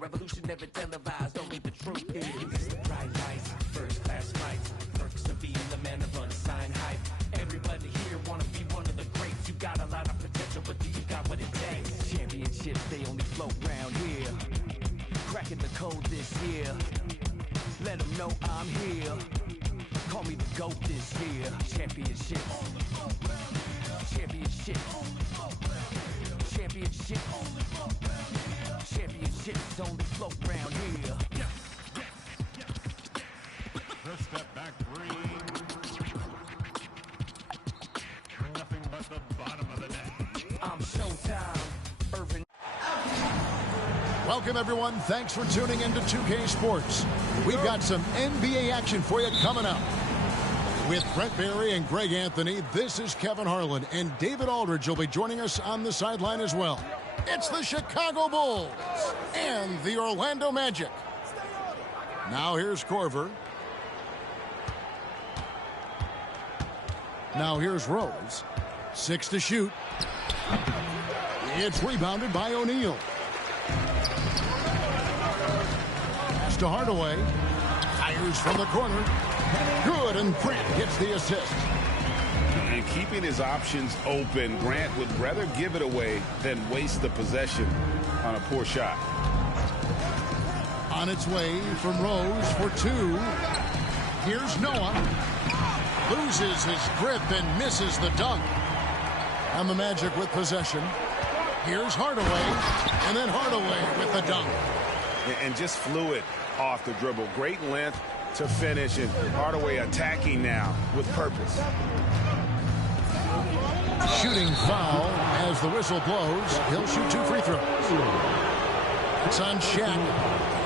Revolution never televised, only the truth is. Bright lights, first class flights, perks of being the man of unsigned hype. Everybody here wanna be one of the greats. You got a lot of potential, but do you got what it takes? Championships, they only float round here. Cracking the code this year. Let them know I'm here. Call me the GOAT this year. Championships. Championships. Championships. Championships only float round here. First step back three. Nothing but the bottom of the net. I'm Showtime. Irvin. Welcome, everyone. Thanks for tuning into 2K Sports. We've got some NBA action for you coming up. With Brent Barry and Greg Anthony, this is Kevin Harlan, and David Aldridge will be joining us on the sideline as well. It's the Chicago Bulls and the Orlando Magic. Now here's Korver. Now here's Rose. 6 to shoot. It's rebounded by O'Neal. Pass to Hardaway. Fires from the corner. Good, and Grant gets the assist. And keeping his options open, Grant would rather give it away than waste the possession on a poor shot. On its way from Rose for 2. Here's Noah. Loses his grip and misses the dunk. And the Magic with possession. Here's Hardaway. And then Hardaway with the dunk. And just fluid off the dribble. Great length to finish, and Hardaway attacking now with purpose. Shooting foul as the whistle blows. He'll shoot 2 free throws. It's on Shaq.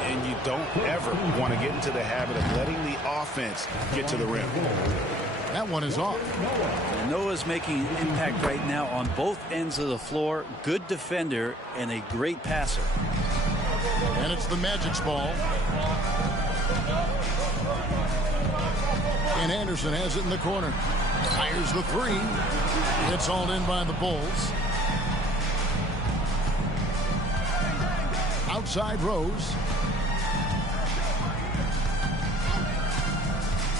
And you don't ever want to get into the habit of letting the offense get to the rim. That one is off. Noah's making an impact right now on both ends of the floor. Good defender and a great passer. And it's the Magic's ball. And Anderson has it in the corner. Fires the 3. It's hauled in by the Bulls. Outside Rose.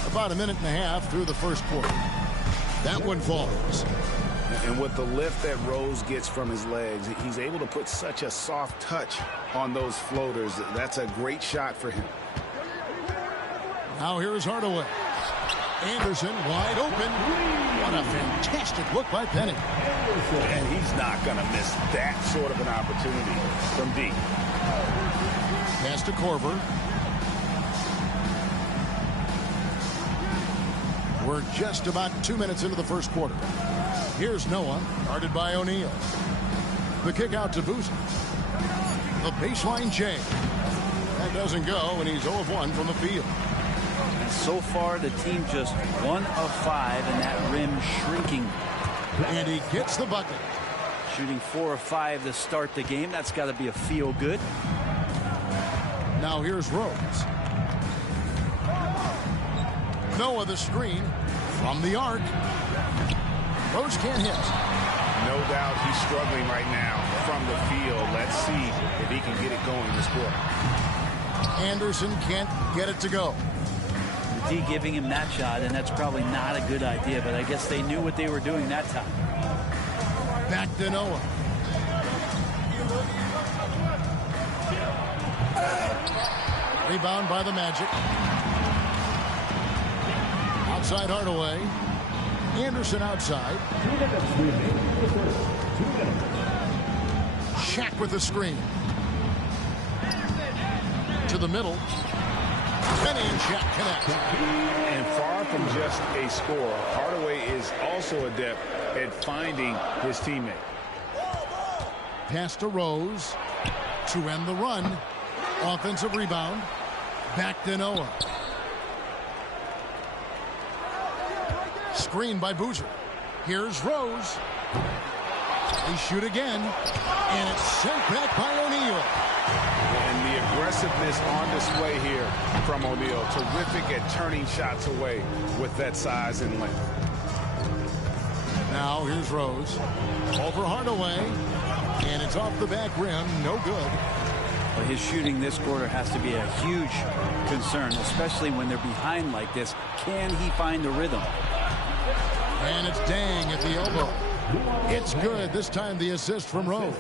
About a minute and a half through the first quarter. That one falls. And with the lift that Rose gets from his legs, he's able to put such a soft touch on those floaters. That's a great shot for him. Now here's Hardaway. Anderson wide open. What a fantastic look by Penny. And he's not going to miss that sort of an opportunity from deep. Pass to Korver. We're just about 2 minutes into the first quarter. Here's Noah, guarded by O'Neal. The kick out to Boozer. The baseline J. That doesn't go, and he's 0 of 1 from the field. And so far, the team just 1 of 5, and that rim shrinking. And he gets the bucket. Shooting 4 of 5 to start the game. That's got to be a feel good. Now here's Rose. Noah the screen from the arc. Rose can't hit. No doubt he's struggling right now from the field. Let's see if he can get it going this quarter. Anderson can't get it to go. The D giving him that shot, and that's probably not a good idea, but I guess they knew what they were doing that time. Back to Noah. Rebound by the Magic. Outside Hardaway. Anderson outside. Shaq with the screen. To the middle. Penny and Shaq connect. And far from just a scorer, Hardaway is also adept at finding his teammate. Pass to Rose to end the run. Offensive rebound. Back to Noah. Screen by Boozer. Here's Rose. They shoot again. And it's sent back by O'Neal. And the aggressiveness on display here from O'Neal. Terrific at turning shots away with that size and length. Now here's Rose. Over Hardaway. And it's off the back rim. No good. But his shooting this quarter has to be a huge concern, especially when they're behind like this. Can he find the rhythm? And it's Dang at the elbow. It's good. This time the assist from Rose.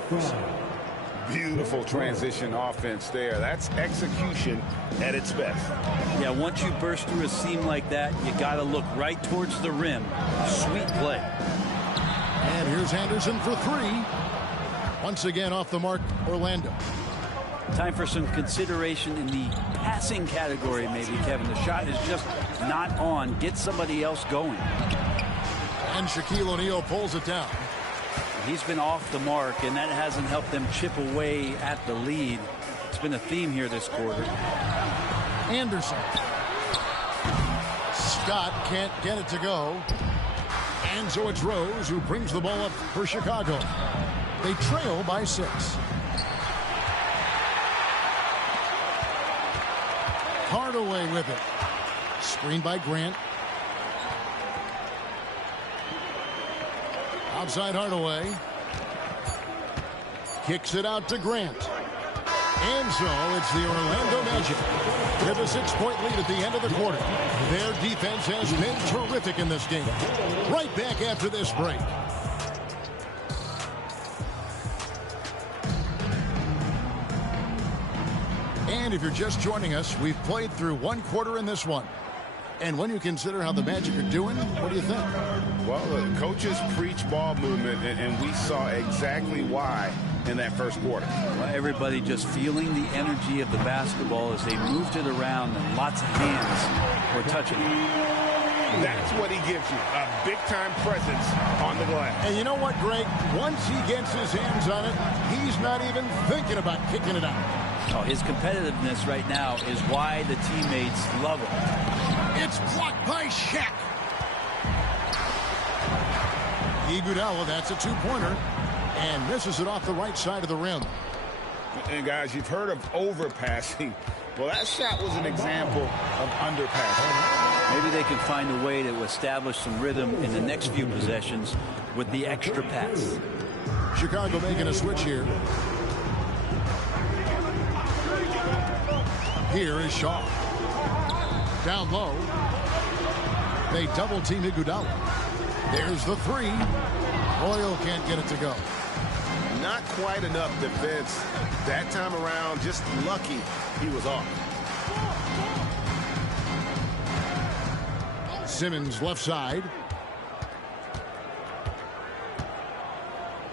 Beautiful transition offense there. That's execution at its best. Yeah, once you burst through a seam like that, you got to look right towards the rim. Sweet play. And here's Anderson for three. Once again off the mark, Orlando. Time for some consideration in the passing category, maybe, Kevin. The shot is just not on. Get somebody else going. And Shaquille O'Neal pulls it down. He's been off the mark, and that hasn't helped them chip away at the lead. It's been a theme here this quarter. Anderson. Scott can't get it to go. And so it's Rose who brings the ball up for Chicago. They trail by 6. Hardaway with it. Screened by Grant. Outside Hardaway. Kicks it out to Grant. And so it's the Orlando Magic with a 6-point lead at the end of the quarter. Their defense has been terrific in this game. Right back after this break. And if you're just joining us, we've played through 1 quarter in this one. And when you consider how the Magic are doing, what do you think? Well, the coaches preach ball movement, and we saw exactly why in that first quarter. Well, everybody just feeling the energy of the basketball as they moved it around, and lots of hands were touching it. That's what he gives you, a big-time presence on the glass. And you know what, Greg? Once he gets his hands on it, he's not even thinking about kicking it out. Oh, his competitiveness right now is why the teammates love him. It's blocked by Shaq. Iguodala, that's a 2-pointer, and misses it off the right side of the rim. And guys, you've heard of overpassing. Well, that shot was an example of underpassing. Maybe they can find a way to establish some rhythm in the next few possessions with the extra pass. Chicago making a switch here. Here is Shaw. Down low. They double team Iguodala. There's the 3. Royal can't get it to go. Not quite enough defense that time around. Just lucky he was off. Simmons left side.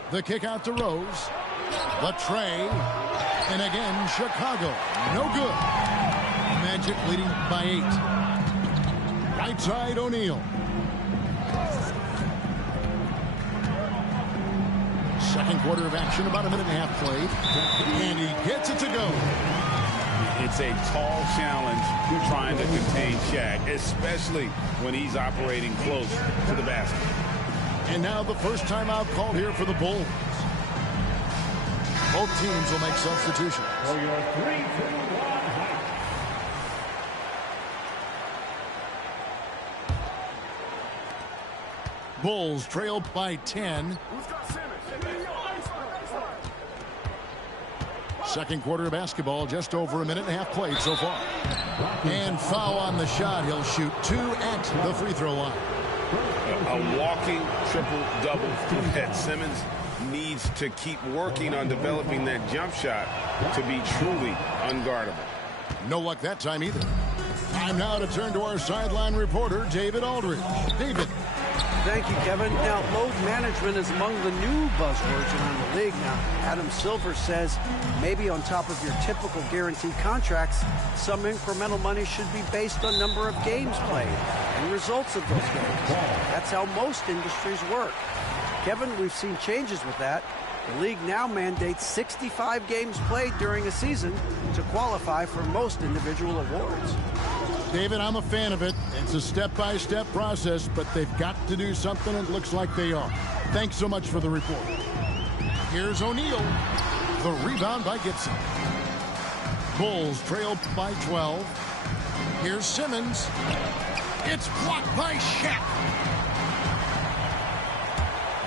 The kick out to Rose. Latrey. And again, Chicago. No good. Magic leading by 8. Right side, O'Neal. Second quarter of action, about a minute and a half played. And he gets it to go. It's a tall challenge trying to contain Shaq, especially when he's operating close to the basket. And now the first timeout called here for the Bulls. Both teams will make substitutions. For your 3-2-1 Bulls trail by 10. Second quarter of basketball, just over a minute and a half played so far. And foul on the shot. He'll shoot 2 at the free throw line. A walking triple-double that Simmons needs to keep working on developing that jump shot to be truly unguardable. No luck that time either. Time now to turn to our sideline reporter, David Aldridge. David. Thank you, Kevin. Now, load management is among the new buzzwords around the league. Now, Adam Silver says maybe on top of your typical guaranteed contracts, some incremental money should be based on number of games played and results of those games. That's how most industries work. Kevin, we've seen changes with that. The league now mandates 65 games played during a season to qualify for most individual awards. David, I'm a fan of it. It's a step-by-step process, but they've got to do something. It looks like they are. Thanks so much for the report. Here's O'Neal. The rebound by Gibson. Bulls trail by 12. Here's Simmons. It's blocked by Shaq.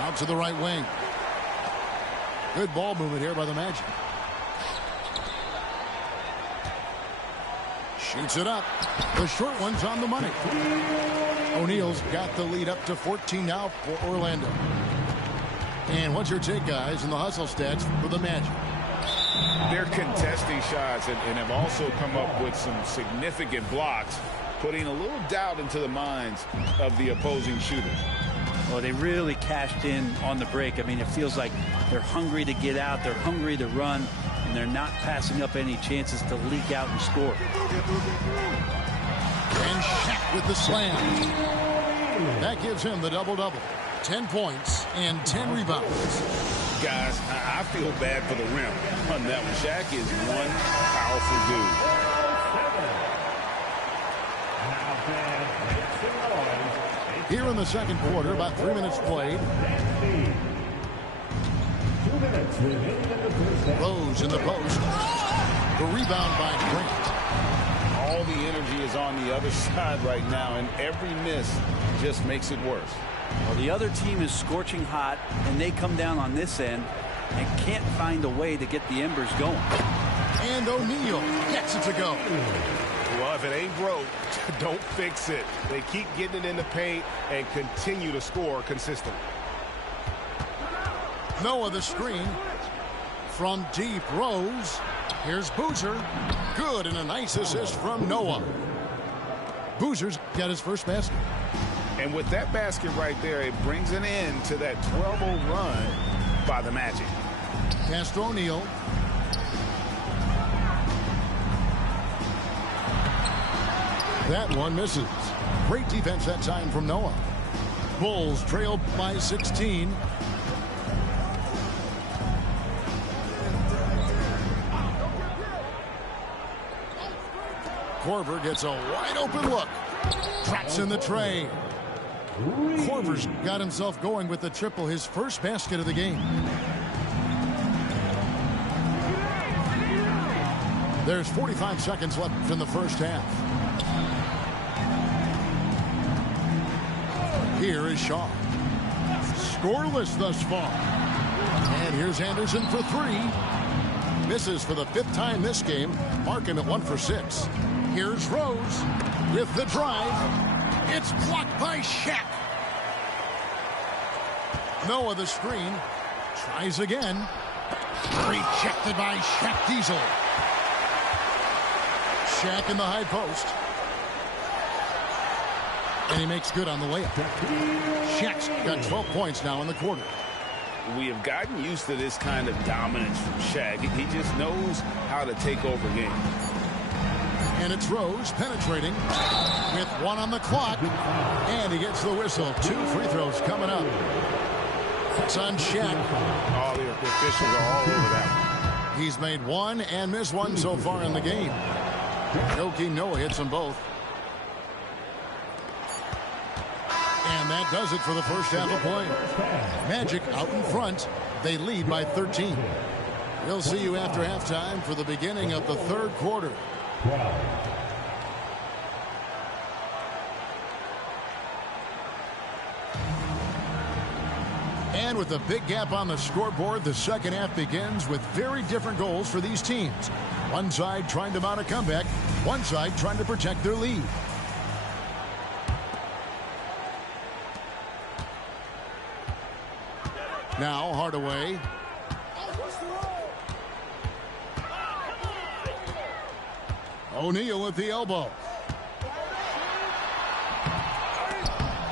Out to the right wing. Good ball movement here by the Magic. Shoots it up. The short one's on the money. O'Neal's got the lead up to 14 now for Orlando. And what's your take, guys, in the hustle stats for the Magic? They're contesting shots and have also come up with some significant blocks, putting a little doubt into the minds of the opposing shooters. Well, they really cashed in on the break. I mean, it feels like they're hungry to get out. They're hungry to run, and they're not passing up any chances to leak out and score. And Shaq with the slam. That gives him the double-double. 10 points and 10 rebounds. Guys, I feel bad for the rim on that one. Shaq is one powerful dude. Here in the second quarter, about 3 minutes played. Rose in the post. The rebound by Grant. All the energy is on the other side right now, and every miss just makes it worse. Well, the other team is scorching hot, and they come down on this end and can't find a way to get the embers going. And O'Neal gets it to go. Well, if it ain't broke, don't fix it. They keep getting it in the paint and continue to score consistently. Noah the screen from deep. Rose. Here's Boozer. Good, and a nice assist from Noah. Boozer's got his first basket. And with that basket right there, it brings an end to that 12-0 run by the Magic. Pass to O'Neal. That one misses. Great defense that time from Noah. Bulls trailed by 16. Korver gets a wide open look. Traps in the tray. Korver's got himself going with the triple, his first basket of the game. There's 45 seconds left in the first half. Here is Shaw. Scoreless thus far. And here's Anderson for three. Misses for the fifth time this game. Mark him at 1 for 6. Here's Rose with the drive. It's blocked by Shaq. Noah the screen. Tries again. Rejected by Shaq Diesel. Shaq in the high post. And he makes good on the layup. Shaq's got 12 points now in the quarter. We have gotten used to this kind of dominance from Shaq. He just knows how to take over games. And it's Rose penetrating with 1 on the clock. And he gets the whistle. 2 free throws coming up. It's on Shaq. All the officials are all over that. He's made 1 and missed 1 so far in the game. Joakim Noah hits them both. And that does it for the first half of play. Magic out in front. They lead by 13. We'll see you after halftime for the beginning of the third quarter. And with a big gap on the scoreboard, the second half begins with very different goals for these teams. One side trying to mount a comeback, one side trying to protect their lead. Now Hardaway. O'Neal at the elbow.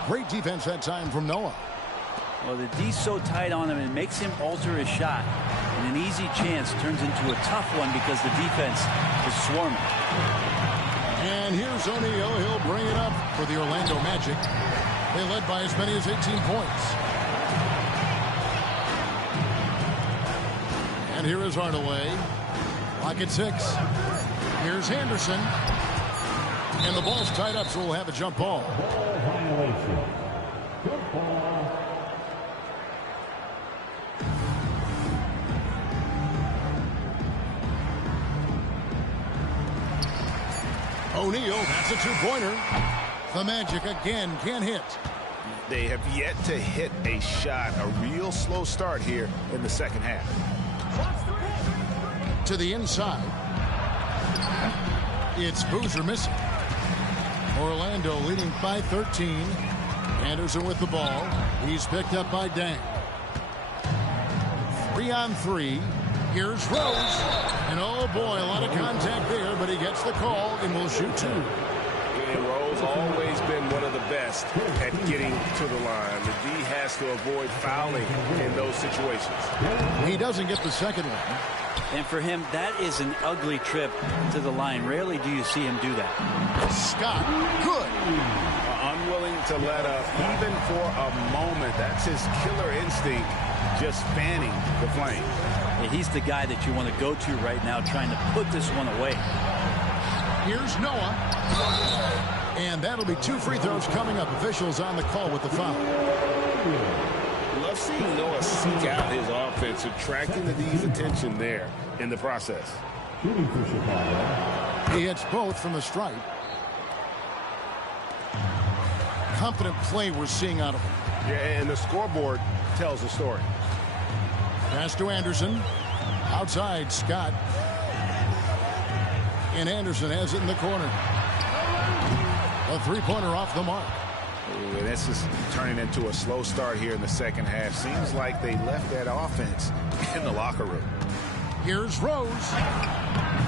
Great defense that time from Noah. Well, the D's so tight on him, it makes him alter his shot. And an easy chance turns into a tough one because the defense is swarming. And here's O'Neal. He'll bring it up for the Orlando Magic. They led by as many as 18 points. And here is Hardaway. Clock at 6. Here's Anderson. And the ball's tied up, so we'll have a jump ball. O'Neal, that's a two-pointer. The Magic again can't hit. They have yet to hit a shot, a real slow start here in the second half. To the inside. It's Boozer missing. Orlando leading by 13. Anderson with the ball. He's picked up by Dang. 3-on-3. Here's Rose. And oh boy, a lot of contact there, but he gets the call and will shoot two. And Rose always been one of the best at getting to the line. The D has to avoid fouling in those situations. He doesn't get the second one. And for him, that is an ugly trip to the line. Rarely do you see him do that. Scott, good. Unwilling to let up even for a moment. That's his killer instinct, just fanning the flame. Yeah, he's the guy that you want to go to right now, trying to put this one away. Here's Noah. And that'll be 2 free throws coming up. Officials on the call with the foul. Love seeing Noah seek out his offense, attracting the D's attention there in the process. He hits both from the stripe. Confident play we're seeing out of him. Yeah, and the scoreboard tells the story. Pass to Anderson. Outside, Scott. And Anderson has it in the corner. A three-pointer off the mark. Ooh, and this is turning into a slow start here in the second half. Seems like they left that offense in the locker room. Here's Rose.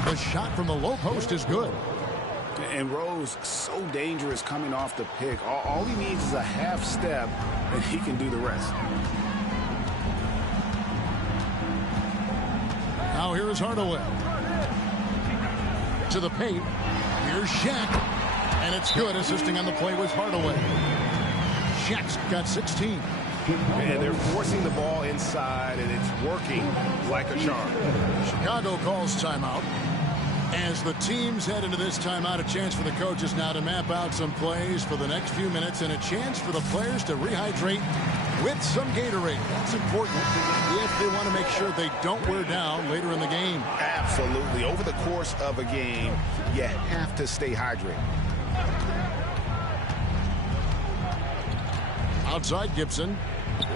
The shot from the low post is good. And Rose, so dangerous coming off the pick. All he needs is a half step, and he can do the rest. Now here's Hardaway. To the paint. Here's Shaq. And it's good. Assisting on the play was Hardaway. Shaq's got 16. And they're forcing the ball inside, and it's working like a charm. Chicago calls timeout. As the teams head into this timeout, a chance for the coaches now to map out some plays for the next few minutes and a chance for the players to rehydrate with some Gatorade. That's important if they want to make sure they don't wear down later in the game. Absolutely. Over the course of a game, you have to stay hydrated. Outside Gibson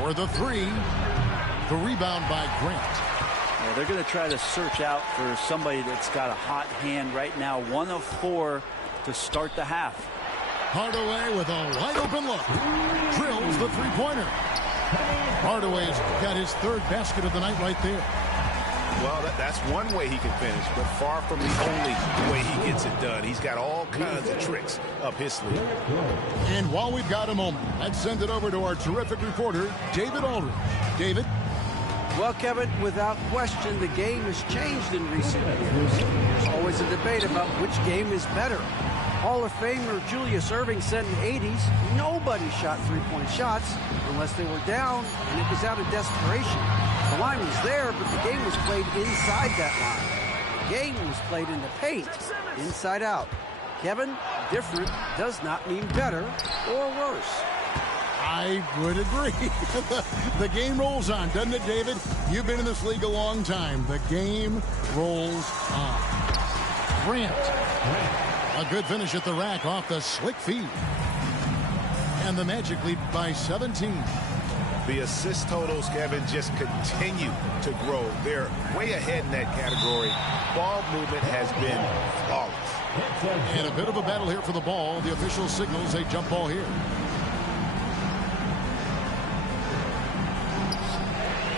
for the three. The rebound by Grant. Yeah, they're going to try to search out for somebody that's got a hot hand right now. 1 of 4 to start the half. Hardaway with a wide open look. Drills the three-pointer. Hardaway's got his 3rd basket of the night right there. Well, that's one way he can finish, but far from the only way he gets it done. He's got all kinds of tricks up his sleeve. And while we've got a moment, let's send it over to our terrific reporter, David Aldridge. David? Well, Kevin, without question, the game has changed in recent years. There's always a debate about which game is better. Hall of Famer Julius Erving said in the 80s, nobody shot three-point shots unless they were down, and it was out of desperation. The line was there, but the game was played inside that line. The game was played in the paint, inside out. Kevin, different does not mean better or worse. I would agree. The game rolls on, doesn't it, David? You've been in this league a long time. The game rolls on. Grant. A good finish at the rack off the slick feed. And the Magic lead by 17. The assist totals, Kevin, just continue to grow. They're way ahead in that category. Ball movement has been flawless. And a bit of a battle here for the ball. The official signals a jump ball here.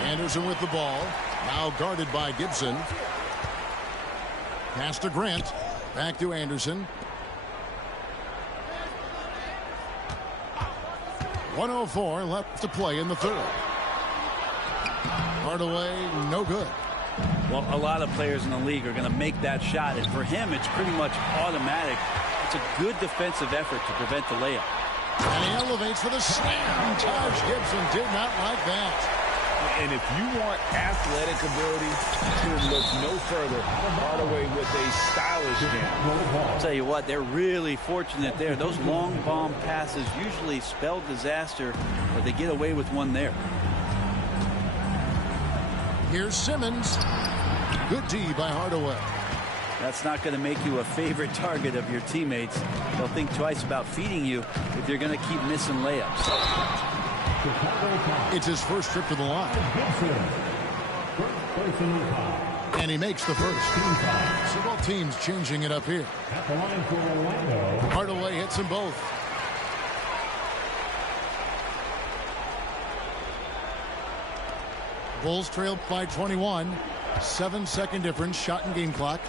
Anderson with the ball. Now guarded by Gibson. Pass to Grant. Back to Anderson. 1:04 left to play in the 3rd. Hardaway, no good. Well, a lot of players in the league are going to make that shot, and for him, it's pretty much automatic. It's a good defensive effort to prevent the layup. And he elevates for the slam. Taj Gibson did not like that. And if you want athletic ability, look no further. Hardaway with a stylish jam. I'll tell you what, they're really fortunate there. Those long bomb passes usually spell disaster, but they get away with one there. Here's Simmons. Good D by Hardaway. That's not going to make you a favorite target of your teammates. They'll think twice about feeding you if you're going to keep missing layups. It's his first trip to the line. And he makes the first. So both teams changing it up here. At the line for Orlando. Hardaway hits them both. Bulls trail by 21. 7-second difference. Shot and game clock.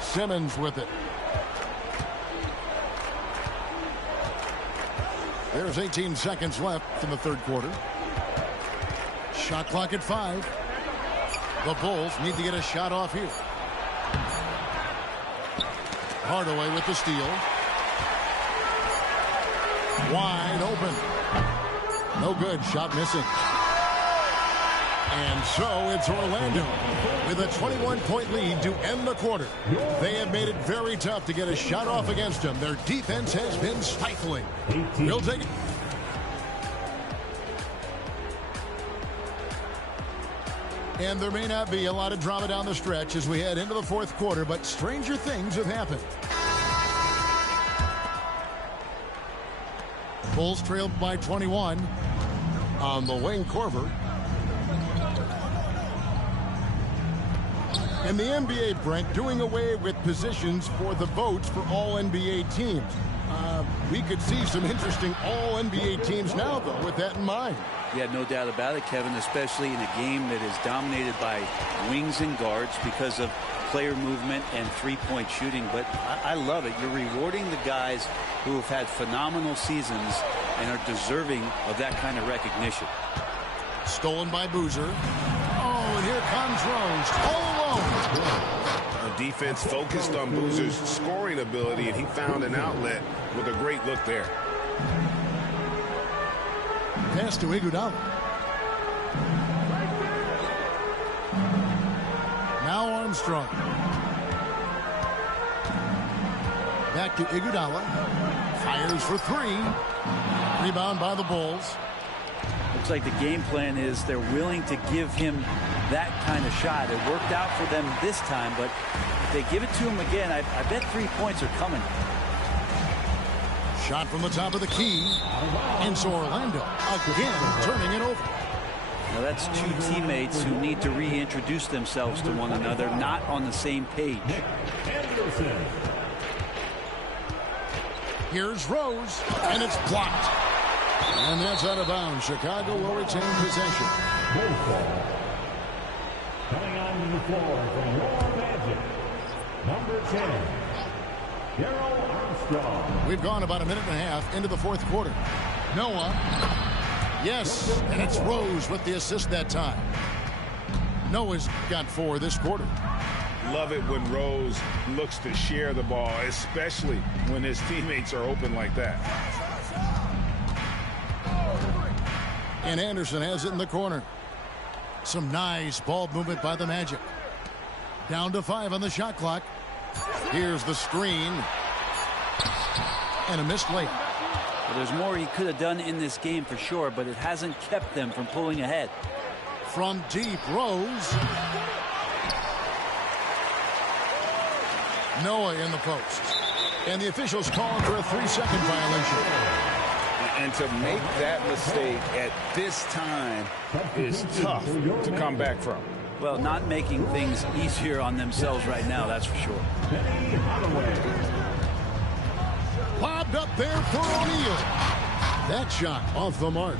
Simmons with it. There's 18 seconds left in the third quarter. Shot clock at 5. The Bulls need to get a shot off here. Hardaway with the steal. Wide open. No good. Shot missing. And so it's Orlando with a 21-point lead to end the quarter. They have made it very tough to get a shot off against them. Their defense has been stifling. We'll take it. And there may not be a lot of drama down the stretch as we head into the fourth quarter, but stranger things have happened. Bulls trailed by 21 on the wing. Korver. In the NBA, Brent, doing away with positions for the votes for all NBA teams. We could see some interesting all NBA teams now, though, with that in mind. Yeah, no doubt about it, Kevin, especially in a game that is dominated by wings and guards because of player movement and three-point shooting. But I love it. You're rewarding the guys who have had phenomenal seasons and are deserving of that kind of recognition. Stolen by Boozer. Oh, and here comes Rose all alone. Our defense focused on Boozer's scoring ability, and he found an outlet with a great look there. Pass to Iguodala. Now Armstrong. Back to Iguodala. Fires for 3. Rebound by the Bulls. Looks like the game plan is they're willing to give him that kind of shot. It worked out for them this time, but if they give it to him again, I bet 3 points are coming. Shot from the top of the key. And so Orlando again turning it over. Now that's two teammates who need to reintroduce themselves to one another, not on the same page. Here's Rose, and it's blocked. And that's out of bounds. Chicago will retain possession. Coming onto the floor from your Magic, number 10, Darryl Armstrong. We've gone about a minute and a half into the fourth quarter. Noah. Yes, and it's Rose with the assist that time. Noah's got 4 this quarter. Love it when Rose looks to share the ball, especially when his teammates are open like that. And Anderson has it in the corner. Some nice ball movement by the Magic. Down to 5 on the shot clock. Here's the screen. And a missed layup. Well, there's more he could have done in this game for sure, but it hasn't kept them from pulling ahead. From deep, Rose. Noah in the post. And the officials called for a 3-second violation. And to make that mistake at this time is tough to come back from. Well, not making things easier on themselves right now, that's for sure. Lobbed up there for O'Neal. That shot off the mark.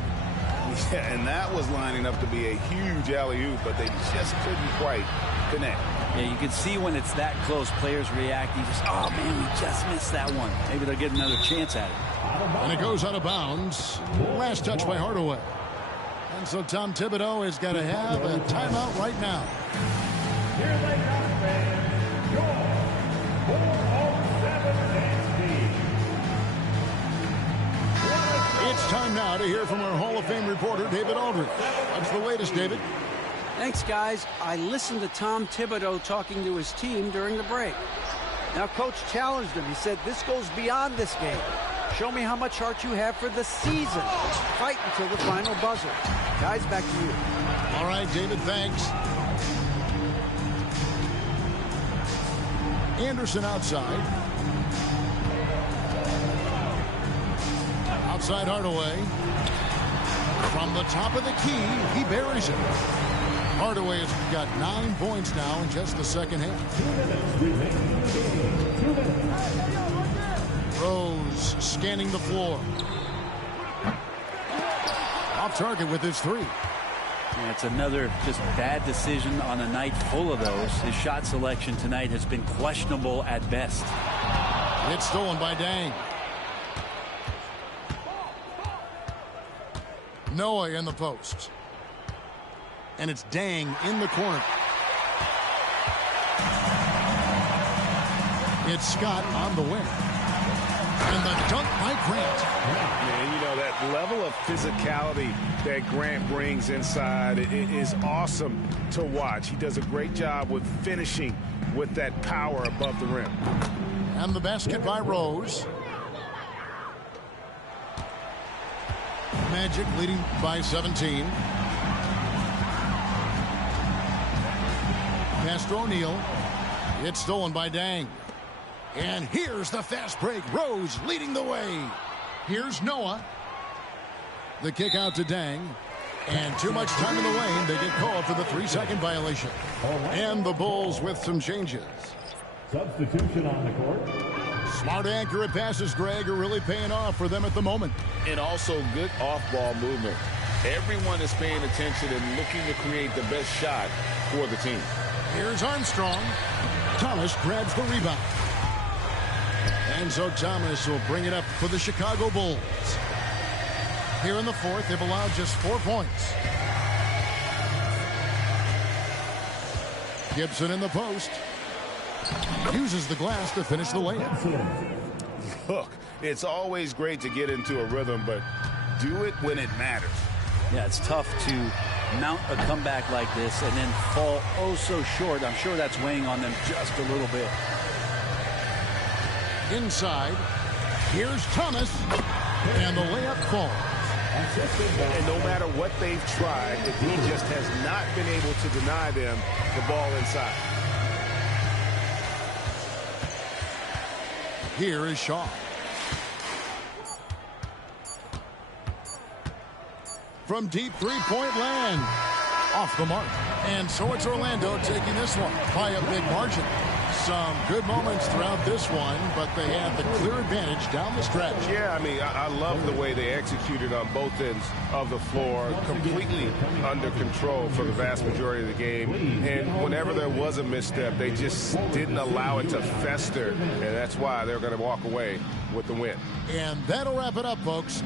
Yeah, and that was lining up to be a huge alley-oop, but they just couldn't quite connect. Yeah, you can see when it's that close, players react. You just, oh, man, we just missed that one. Maybe they'll get another chance at it. And it goes out of bounds. Last touch by Hardaway. And so Tom Thibodeau has got to have a timeout right now. Here they come, fans. Your 407 It's time now to hear from our Hall of Fame reporter, David Aldridge. What's the latest, David? Thanks, guys. I listened to Tom Thibodeau talking to his team during the break. Now, Coach challenged him. He said, this goes beyond this game. Show me how much heart you have for the season. Fight until the final buzzer. Guys, back to you. All right, David, thanks. Anderson outside. Outside Hardaway. From the top of the key, he buries it. Hardaway has got 9 points now in just the second half. 2 minutes remaining. 2 minutes. Rose scanning the floor. Off target with his 3. Yeah, it's another just bad decision on a night full of those. His shot selection tonight has been questionable at best. It's stolen by Dang. Noah in the post. And it's Dang in the corner. It's Scott on the wing. And the dunk by Grant. Yeah, you know, that level of physicality that Grant brings inside is awesome to watch. He does a great job with finishing with that power above the rim. And the basket by Rose. Magic leading by 17. Pass to O'Neal. It's stolen by Dang. And here's the fast break. Rose leading the way. Here's Noah. The kick out to Dang. And too much time in the lane. They get called for the 3-second violation. And the Bulls with some changes. Substitution on the court. Smart, accurate passes, Greg, are really paying off for them at the moment. And also good off-ball movement. Everyone is paying attention and looking to create the best shot for the team. Here's Armstrong. Thomas grabs the rebound. And so Thomas will bring it up for the Chicago Bulls. Here in the fourth, they've allowed just 4 points. Gibson in the post. Uses the glass to finish the layup. Look, it's always great to get into a rhythm, but do it when it matters. Yeah, it's tough to mount a comeback like this and then fall oh so short. I'm sure that's weighing on them just a little bit. Inside, here's Thomas, and the layup falls. And no matter what they've tried, he just has not been able to deny them the ball inside. Here is Shaw. From deep three-point land. Off the mark. And so it's Orlando taking this one by a big margin. Some good moments throughout this one, but they have the clear advantage down the stretch. Yeah, I mean, I love the way they executed on both ends of the floor, completely under control for the vast majority of the game. And whenever there was a misstep, they just didn't allow it to fester, and that's why they're going to walk away with the win. And that'll wrap it up, folks.